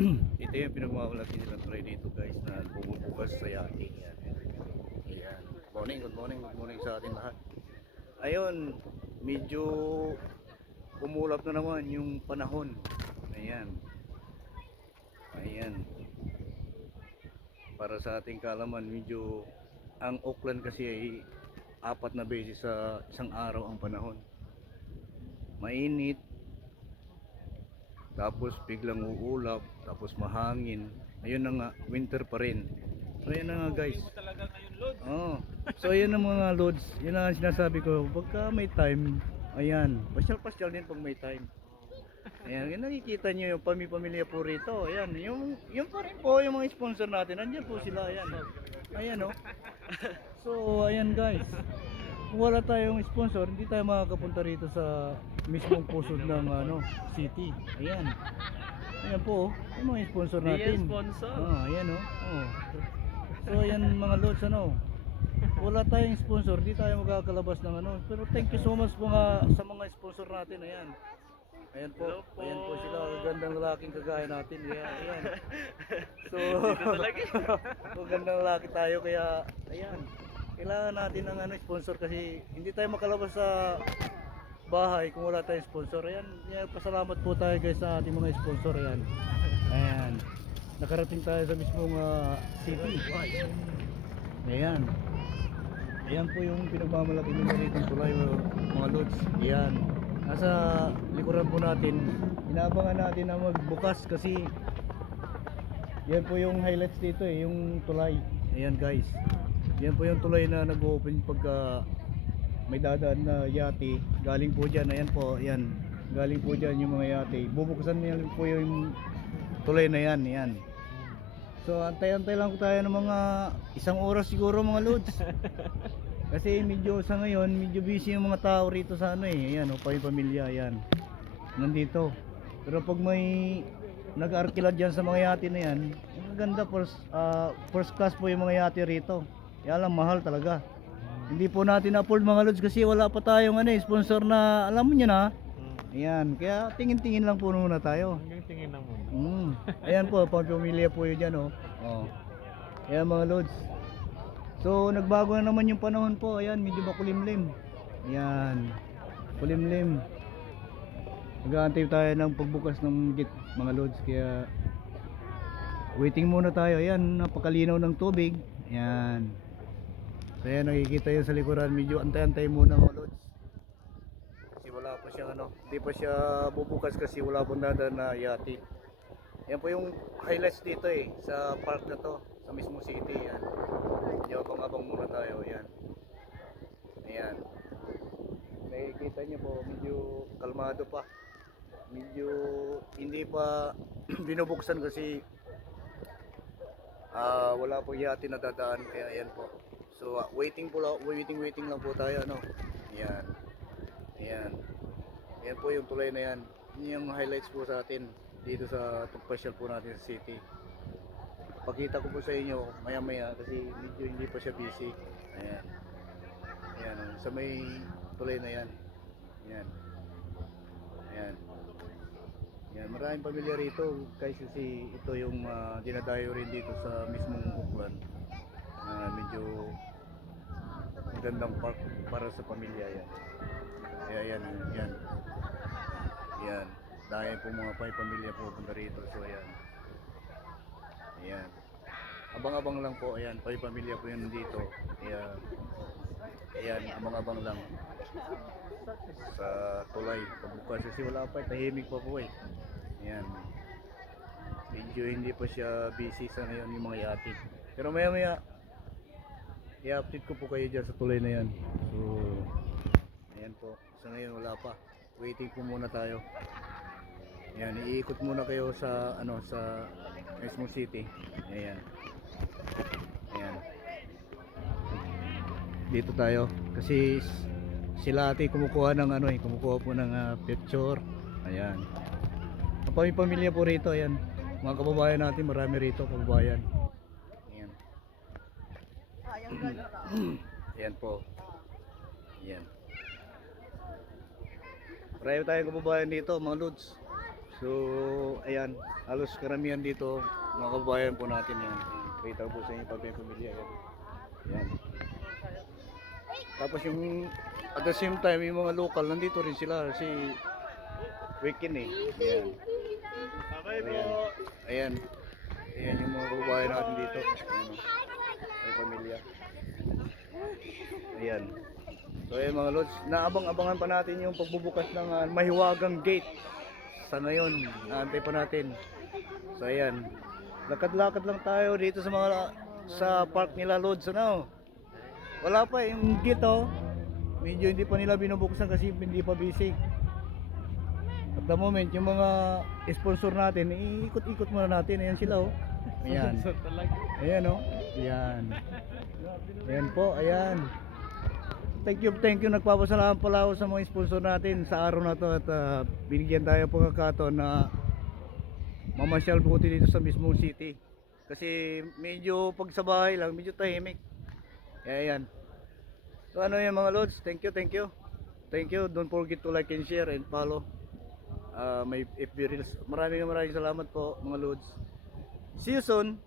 Ito yung pinagmamalaki nilang try dito guys na bumubukas sa yachting yan. Ayan. Good morning sa ating lahat. Ayun, medyo kumulap na naman yung panahon. Ayan. Ayan. Para sa ating kalaman, medyo ang Auckland kasi ay 4 na beses sa isang araw ang panahon. Mainit, tapos biglang uulap, tapos mahangin. Ayun na nga, winter pa rin. So ayan na nga guys. Oh. So ayan na mga loads. Yan ang sinasabi ko, pagka may time, ayan, pasyal-pasyal din pag may time. Ayan, yung nakikita nyo yung pamilya po rito. Ayan, yung pa rin po yung mga sponsor natin. Nandiyan po sila, ayan. Ayan oh. So ayan guys. Kung wala tayong sponsor, hindi tayo makakapunta rito sa mismong pusod ng city. Ayan. Ayan po, yung mga sponsor natin. Sponsor. Ayan oh. Oh. So ayan mga lods wala tayong sponsor, di tayo magkakalabas ng Pero thank you so much sa mga sponsor natin. Ayan. Ayan po. Hello po. Ayan po sila, gandang lalaking kagaya natin. Ayan. So, gandang lalaki tayo kaya ayan. Kailangan natin ng sponsor kasi hindi tayo makalabas sa bahay kung wala tayong sponsor. Ayan, pasalamat po tayo guys sa ating mga sponsor. Ayan. Ayan. Nakarating tayo sa mismong city. Ayan. Ayan po yung pinagmamalaki nila rito tulay mga lods. Ayan. Nasa likuran po natin. Inaabangan natin na magbukas kasi yan po yung highlights dito yung tulay. Ayan guys. Yan po yung tulay na nag-open pagka may dadaan na yate. Galing po dyan. Ayan po. Ayan. Galing po dyan yung mga yate. Bubuksan niya po yung tulay na yan. Ayan. So antay-antay lang tayo ng mga 1 oras siguro mga lods. Kasi medyo sa ngayon, medyo busy yung mga tao rito sa ayan pa yung pamilya, ayan. Nandito. Pero pag may nag-arkila diyan sa mga yate na yan, maganda first class po yung mga yate rito. Kaya lang mahal talaga. Hindi po natin afford mga lods kasi wala pa tayong sponsor na alam mo niyo na. Ayan, kaya tingin-tingin lang po muna tayo. Hanggang tingin lang muna. Ayan po, pamilya po yun dyan oh. Ayan mga lods. So nagbago na naman yung panahon po. Ayan, medyo makulimlim. Ayan, kulimlim. Nag-aantay tayo ng pagbukas ng gate mga lods. Kaya waiting muna tayo. Ayan, napakalinaw ng tubig. Ayan. So ayan, nakikita yun sa likuran. Medyo antay-antay muna mga lods. Kasi wala pa siyang hindi pa siya bubukas kasi wala pong dadaan na yate. Yan po yung highlights dito sa park na to, sa mismo city. Yan. Medyo abang-abang muna tayo. Yan. Ayan. Nakikita niyo po, medyo kalmado pa. Medyo hindi pa binubuksan kasi wala po yate na dadaan. Kaya ayan po. So waiting lang po tayo. Ayan. Ayan. Ayan po yung tulay na yan. Yan yung highlights po sa atin dito sa pagpasyal po natin sa city. Pakita ko po sa inyo maya maya kasi medyo hindi pa siya busy. Ayan. Ayan. Sa may tulay na yan. Ayan. Ayan. Ayan. Maraming pamilya rito kasi ito yung dinadayo rin dito sa mismong Auckland. Medyo magandang park para sa pamilya yan. Kaya yan. Yan. Yan. Dahil po mga pamilya po punta rito. So ayan. Ayan. Abang-abang lang po. Ayan. Pamilya po yun dito. Ayan. Ayan. Abang-abang lang. Sa tulay. Pagbukas. Kasi wala pa. Tahimik pa po Ayan. Medyo hindi pa siya busy sa ngayon yung mga yate. Pero maya maya i-update ko po kayo dyan sa tulay na yan. So ayan po. Sa ngayon wala pa. Waiting po muna tayo. Ayan, iikot muna kayo sa sa mismo city. Ayan. Ayan. Dito tayo kasi sila ate kumukuha ng kumukuha po ng picture. Ayan. Ang pamilya po rito, ayan. Mga kababayan natin, marami rito kababayan. Ayan. Ayan po. Ayan. Marami tayong kababayan dito, mga lods. So, ayan, halos karamihan dito, mga kabayan po natin yan. Kita po sa inyo pag may pamilya yan. Yan. Tapos yung, at the same time, yung mga local, nandito rin sila si weekend eh. Ayan. Ayan. Ayan. Ayan yung mga kabayan natin dito. Ayan, may pamilya. Ayan. So ayan mga lods, naabang-abangan pa natin yung pagbubukas ng mahiwagang gate. Sa ngayon, naantay pa natin. So ayan, lakad-lakad lang tayo dito sa mga sa park nila lods. Ano? Wala pa yung gate oh. Medyo hindi pa nila binubuksan kasi hindi pa busy. At the moment, yung mga sponsor natin, iikot-ikot muna natin. Ayan sila oh. Ayan. Ayan oh. Ayan. Ayan po, ayan. Thank you, nagpapasalamat pala ako sa mga sponsor natin sa araw na to at binigyan tayo pagkakataon na mamasyal po dito sa mismong city. Kasi medyo pag sa bahay lang, medyo tahimik. Kaya yan. So ano yan mga lods, thank you. Thank you, don't forget to like and share and follow my FB Reels. Maraming salamat po mga lods. See you soon.